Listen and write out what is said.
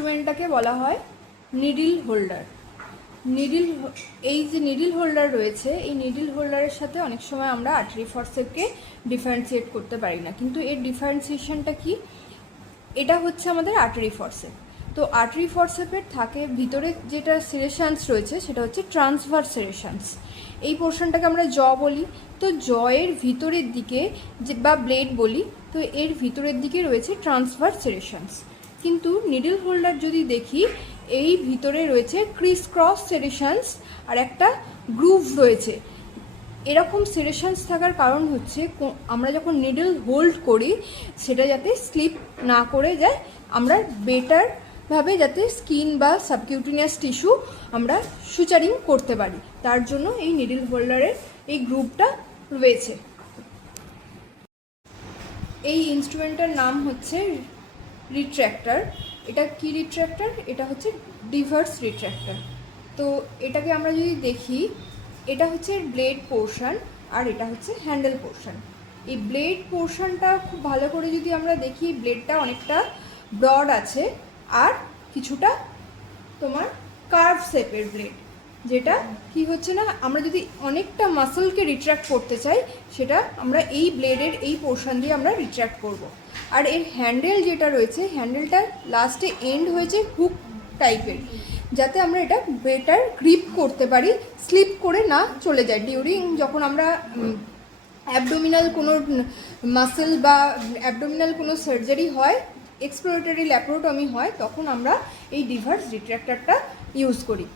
ইনস্ট্রুমেন্টটাকে বলা হয় needle holder. এই যে নিডল হোল্ডার রয়েছে, এই নিডল হোল্ডারের সাথে অনেক সময় আমরা আর্টারি ফরসেপকে ডিফারেন্সিয়েট করতে পারি না, কিন্তু এর ডিফারেন্সিয়েশনটা কি, এটা হচ্ছে আমাদের আর্টারি ফরসেপ। তো আর্টারি ফরসেপের থাকে ভিতরে যেটা সেরেশানস রয়েছে সেটা হচ্ছে ট্রান্সভার্স সেরেশানস। এই পোর্শনটাকে আমরা জ বলি। তো জয়ের ভিতরের দিকে যে বা ব্লেড বলি, তো এর ভিতরের দিকে রয়েছে ট্রান্সভার্স সেরেশানস। কিন্তু নিডল হোল্ডার যদি দেখি, এই ভিতরে রয়েছে ক্রিস ক্রস সেরেশানস আর একটা গ্রুভ রয়েছে। এরকম সেরেশানস থাকার কারণ হচ্ছে আমরা যখন নিডল হোল্ড করি সেটা যাতে স্লিপ না করে যায়, আমরা বেটারভাবে যাতে স্কিন বা সাবকিউটিনিয়াস টিস্যু আমরা সুচারিং করতে পারি, তার জন্য এই নিডল হোল্ডারের এই গ্রুপটা রয়েছে। এই ইনস্ট্রুমেন্টটার নাম হচ্ছে রিট্র্যাক্টর। এটা কি রিট্র্যাক্টর? এটা হচ্ছে ডিভার্স রিট্র্যাক্টর। তো এটাকে আমরা যদি দেখি, এটা হচ্ছে ব্লেড পোর্শন আর এটা হচ্ছে হ্যান্ডেল পোর্শন। এই ব্লেড পোর্শনটা খুব ভালো করে যদি আমরা দেখি, ব্লেডটা অনেকটা ব্রড আছে আর কিছুটা তোমার কার্ভ শেপের ব্লেড, যেটা কি হচ্ছে না, আমরা যদি অনেকটা মাসলকে রিট্র্যাক্ট করতে চাই সেটা আমরা এই ব্লেডের এই পোর্শন দিয়ে আমরা রিট্র্যাক্ট করব। আর এর হ্যান্ডেল যেটা রয়েছে, হ্যান্ডেলটা লাস্টে এন্ড হয়েছে হুক টাইপের, যাতে আমরা এটা বেটার গ্রিপ করতে পারি, স্লিপ করে না চলে যায় ডিউরিং যখন আমরা অ্যাবডোমিনাল কোনো মাসেল বা অ্যাবডোমিনাল কোনো সার্জারি হয়, এক্সপ্লোরেটরি ল্যাপারোটমি হয়, তখন আমরা এই ডিভার্স রিট্র্যাক্টরটা ইউজ করি।